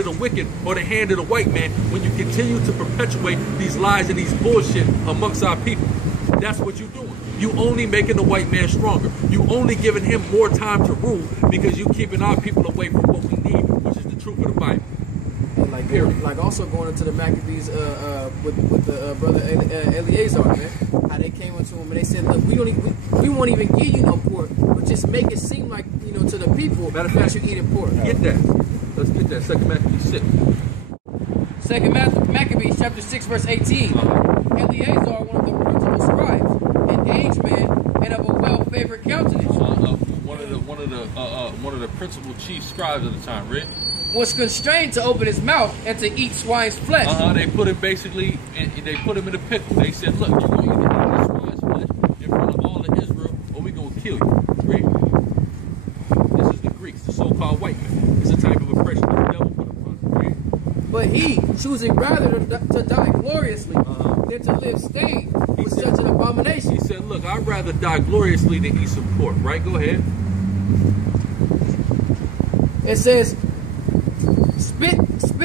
of the wicked or the hand of the white man when you continue to perpetuate these lies and these bullshit amongst our people. That's what you're doing. You only making the white man stronger. You only giving him more time to rule because you keeping our people away from what we need, which is the truth of the Bible. Like also going into the Maccabees with the brother Eleazar, man, how they came into him and they said, look, we won't even give you no pork, but just make it seem like, you know, to the people that you're eating pork. Get that. Let's get that. 2 Maccabees 6. 2 Maccabees chapter 6 verse 18. Eleazar, one of the principal scribes, an aged man and of a well-favored countenance. One of the principal chief scribes at the time, Rick, was constrained to open his mouth and to eat swine's flesh. They put him basically, they put him in a pickle. They said, look, you're going to either eat this swine's flesh in front of all of Israel, or we're going to kill you. Read. This is the Greeks, the so-called white man. It's a type of oppression that the devil put upon them. Read. But he, choosing rather to die gloriously than to live stained with such an abomination. He said, look, I'd rather die gloriously than eat some pork. Right? Go ahead. It says, spit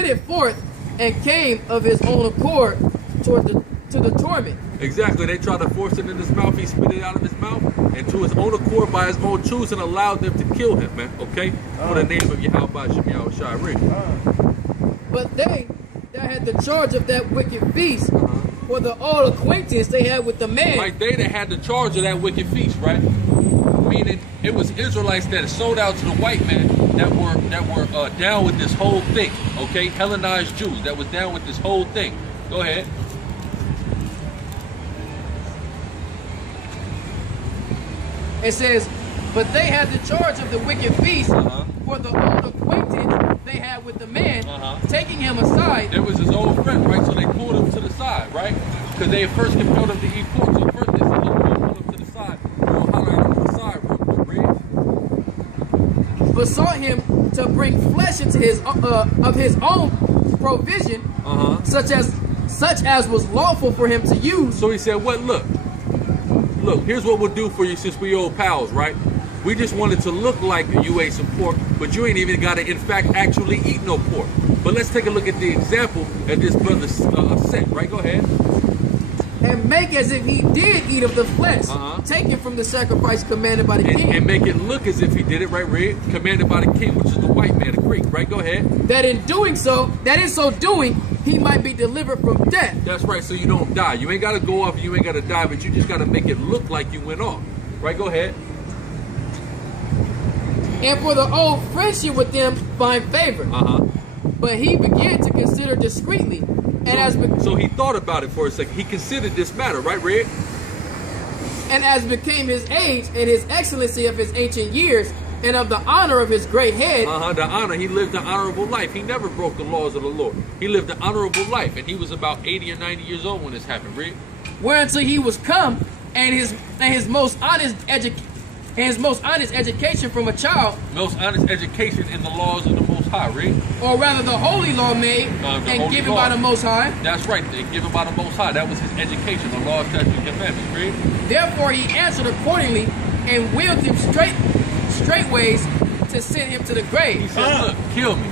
it forth, and came of his own accord to the torment. Exactly. They tried to force it in his mouth. He spit it out of his mouth, and to his own accord, by his own choosing, allowed them to kill him, man. Okay? For the name of Yahweh Shem Yahweh Shai. But they that had the charge of that wicked feast, for the old acquaintance they had with the man. Like they that had the charge of that wicked feast, right? Meaning it was Israelites that sold out to the white man that were down with this whole thing, okay? Hellenized Jews that was down with this whole thing. Go ahead. It says, but they had the charge of the wicked feast for the old acquaintance they had with the man, taking him aside. It was his old friend, right? So they pulled him to the side, right? Because they first compelled him to eat pork. So first they said, look, we'll pull him to the side. We'll holler at him to the side real quick, read. Besought him to bring flesh into his of his own provision, such as was lawful for him to use. So he said, what? Look, here's what we'll do for you since we old pals, right? We just wanted to look like you ate some pork, but you ain't even got to, in fact, actually eat no pork. But let's take a look at the example that this brother set, right? Go ahead. And make as if he did eat of the flesh, taken from the sacrifice commanded by the king. And make it look as if he did it, right? Read. Commanded by the king, which is the white man, the Greek, right? Go ahead. That in so doing, he might be delivered from death. That's right, so you don't die. You ain't got to go off, you ain't got to die, but you just got to make it look like you went off. Right? Go ahead. And for the old friendship with them find favor. But he began to consider discreetly. And so he thought about it for a second. He considered this matter, right, Red? And as became his age and his excellency of his ancient years, and of the honor of his great head. The honor. He lived an honorable life. He never broke the laws of the Lord. He lived an honorable life, and he was about 80 or 90 years old when this happened, Red. Whereunto he was come, and his most honest education from a child. Most honest education in the laws of the Most High, read. Or rather the holy law made and given by the Most High. That's right, given by the Most High. That was his education, the law, statutes, and commandments, read. Therefore he answered accordingly and willed him straightways to send him to the grave. He said, look, kill me.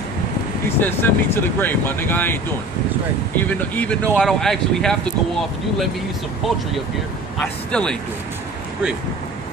He said, send me to the grave, my nigga, I ain't doing it. That's right. Even though I don't actually have to go off and you let me eat some poultry up here, I still ain't doing it. Read.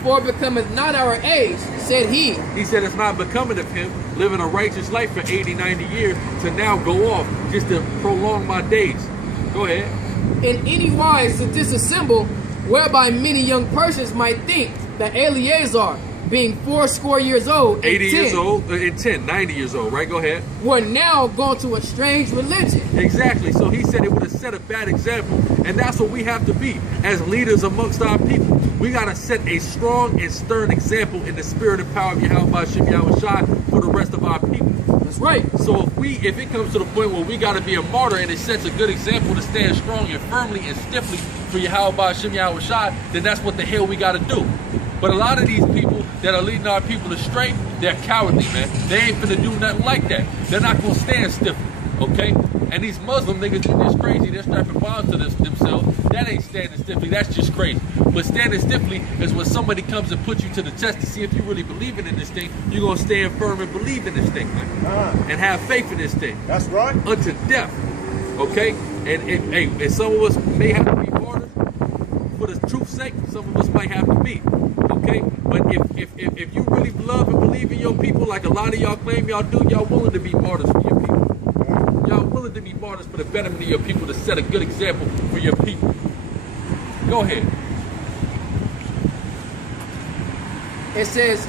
For it becometh not our age, said he. He said it's not becoming of him, living a righteous life for 80, 90 years, to now go off just to prolong my days. Go ahead. In any wise to disassemble, whereby many young persons might think that Eleazar, being 80 years old, 80 years old, and 90 years old, right? Go ahead. Were now gone to a strange religion. Exactly. So he said it would have set a bad example. And that's what we have to be as leaders amongst our people. We got to set a strong and stern example in the spirit and power of Yahweh Shem Yahweh Shai for the rest of our people. That's right. So if it comes to the point where we got to be a martyr and it sets a good example to stand strong and firmly and stiffly for Yahweh Shem Yahweh Shai, then that's what the hell we got to do. But a lot of these people that are leading our people astray, they're cowardly, man. They ain't finna do nothing like that. They're not gonna stand stiffly, okay? And these Muslim niggas think it's crazy. They're strapping bombs to themselves. That ain't standing stiffly. That's just crazy. But standing stiffly is when somebody comes and puts you to the test to see if you really believing in this thing. You're going to stand firm and believe in this thing, man. And have faith in this thing. That's right. Unto death. Okay? And some of us may have to be martyrs for the truth's sake. Some of us might have to be. Okay? But if you really love and believe in your people, like a lot of y'all claim y'all do, y'all willing to be martyrs for your people. Y'all willing to be martyrs for the betterment of your people, to set a good example for your people. Go ahead. It says,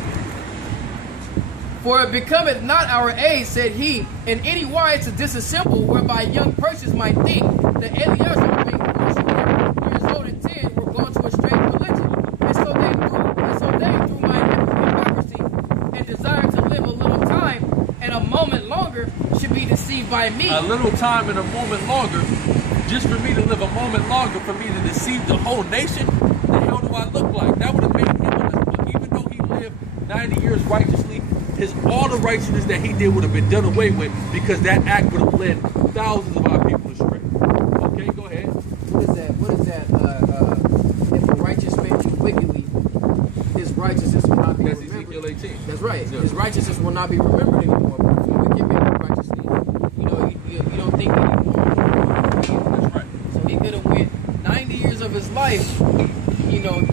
"For it becometh not our age," said he, "in any wise to disassemble, whereby young persons might think that Elias being 40 years old and 10 were gone to a strange religion. And so they through my hypocrisy and desire to live a little time and a moment longer should be deceived by me." A little time and a moment longer, just for me to live a moment longer, for me to deceive the whole nation? The hell do I look like? That would have made him, even though he lived 90 years righteously, all the righteousness that he did would have been done away with, because that act would have led thousands of our people astray. Okay, go ahead. What is that? What is that? If a righteous man do wickedly, his righteousness will not be That's remembered. Ezekiel 18. That's right. Yeah. His righteousness will not be remembered anymore. But if a wicked man do righteously, you don't think anymore. That's right. So he could have went 90 years of his life,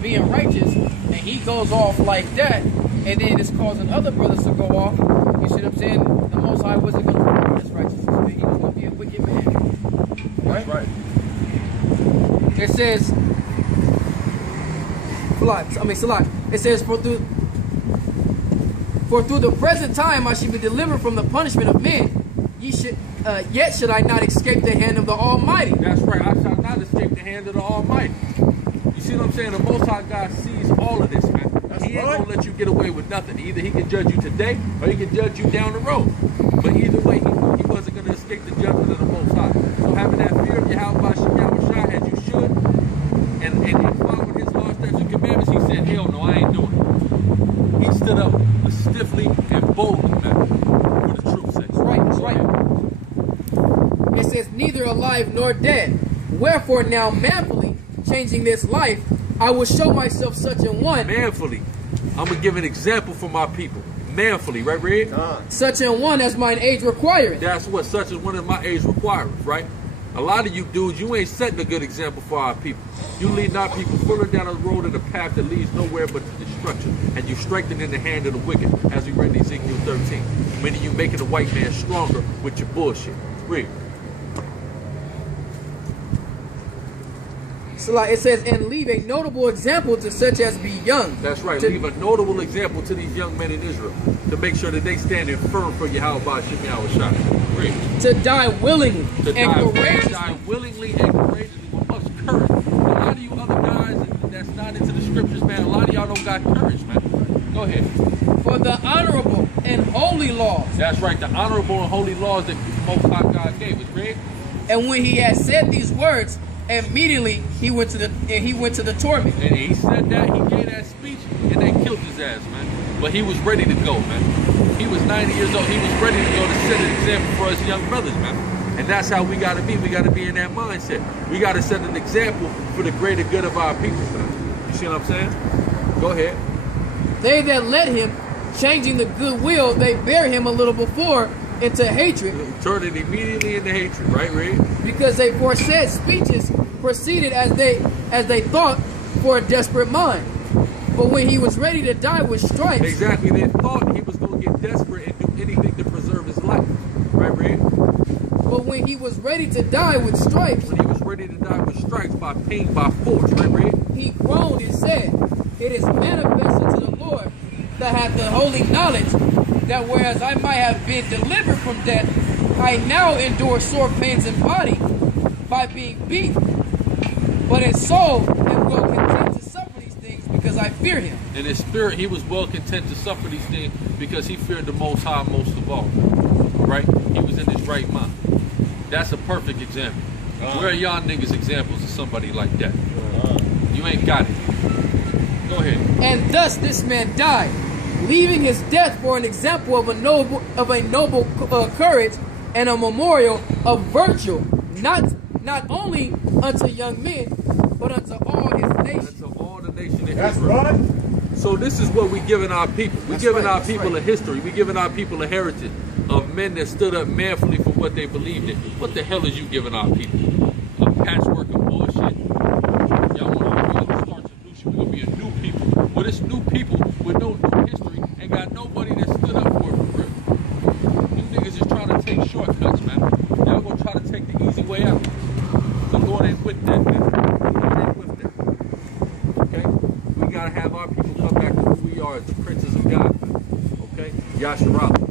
being righteous, and he goes off like that, and then it's causing other brothers to go off. You see what I'm saying? The Most High wasn't going to remember his righteousness, man. He was going to be a wicked man. That's right. It says, Salat. It says, for through the present time I should be delivered from the punishment of men. Yet should I not escape the hand of the Almighty. That's right. I shall not escape the hand of the Almighty. You see what I'm saying? The Most High God sees all of this, man. He ain't gonna let you get away with nothing. Either he can judge you today, or he can judge you down the road. But either way, he wasn't gonna escape the judgment of the Most High. So having that fear of Yahweh Shah as you should, and following his law, statutes, and commandments, he said, "Hell no, I ain't doing it." He stood up stiffly and boldly, man, for the truth's sake. That's right. That's right. It says, "Neither alive nor dead. Wherefore now manfully changing this life, I will show myself such a one." Manfully. I'm going to give an example for my people. Manfully, right, Red? "Such a one as mine age requireth." That's what such as one of my age requires, right? A lot of you dudes, you ain't setting a good example for our people. You lead our people further down a road in a path that leads nowhere but to destruction. And you strengthening the hand of the wicked, as we read in Ezekiel 13. Meaning you making the white man stronger with your bullshit. Read. It says, "And leave a notable example to such as be young." That's right. Leave a notable example to these young men in Israel to make sure that they stand firm for Yahweh Shah. Read. "To die willingly To and die courageously." willingly and courageously with much courage. A lot of you other guys that's not into the scriptures, man, a lot of y'all don't got courage, man. Go ahead. "For the honorable and holy laws." That's right, the honorable and holy laws that Most High God gave us, Read. "And when he had said these words, immediately he went to the torment." And he said that, he gave that speech, and they killed his ass, man. But he was ready to go, man. He was 90 years old. He was ready to go to set an example for us young brothers, man. And that's how we got to be. We got to be in that mindset. We got to set an example for the greater good of our people, man. You see what I'm saying? Go ahead. "They that led him, changing the good will, they bear him a little before into hatred, Turn it immediately into hatred, right, Read? because they foresaid speeches proceeded as they thought for a desperate mind. But when he was ready to die with stripes." Exactly. They thought he was going to get desperate and do anything to preserve his life. Right, Red? "But when he was ready to die with stripes," When he was ready to die with stripes by pain, by force. Right, Red? "he groaned and said, It is manifested to the Lord that hath the holy knowledge, that whereas I might have been delivered from death, I now endure sore pains in body by being beaten. But in soul am well content to suffer these things, because I fear him." In his spirit, he was well content to suffer these things because he feared the Most High most of all. Right? He was in his right mind. That's a perfect example. Where are y'all niggas examples of somebody like that? You ain't got it. Go ahead. "And thus this man died, leaving his death for an example of a noble courage and a memorial of virtue, not only unto young men, but unto all his nation. Unto all the nation of That's Israel. right. So this is what we're giving our people. We're giving our people right. a history. We're giving our people a heritage of men that stood up manfully for what they believed in. What the hell is you giving our people? A patchwork of bullshit. Y'all want to start a new shit. We're going to be a new people. Well, it's new people with no new history and got nobody that stood up for it for real. You niggas is trying to take shortcuts, man. Y'all going to try to take the easy way out. The Lord ain't with that, man. The Lord ain't with that. Okay? We got to have our people come back to who we are as the princes of God. Okay? Yasharala.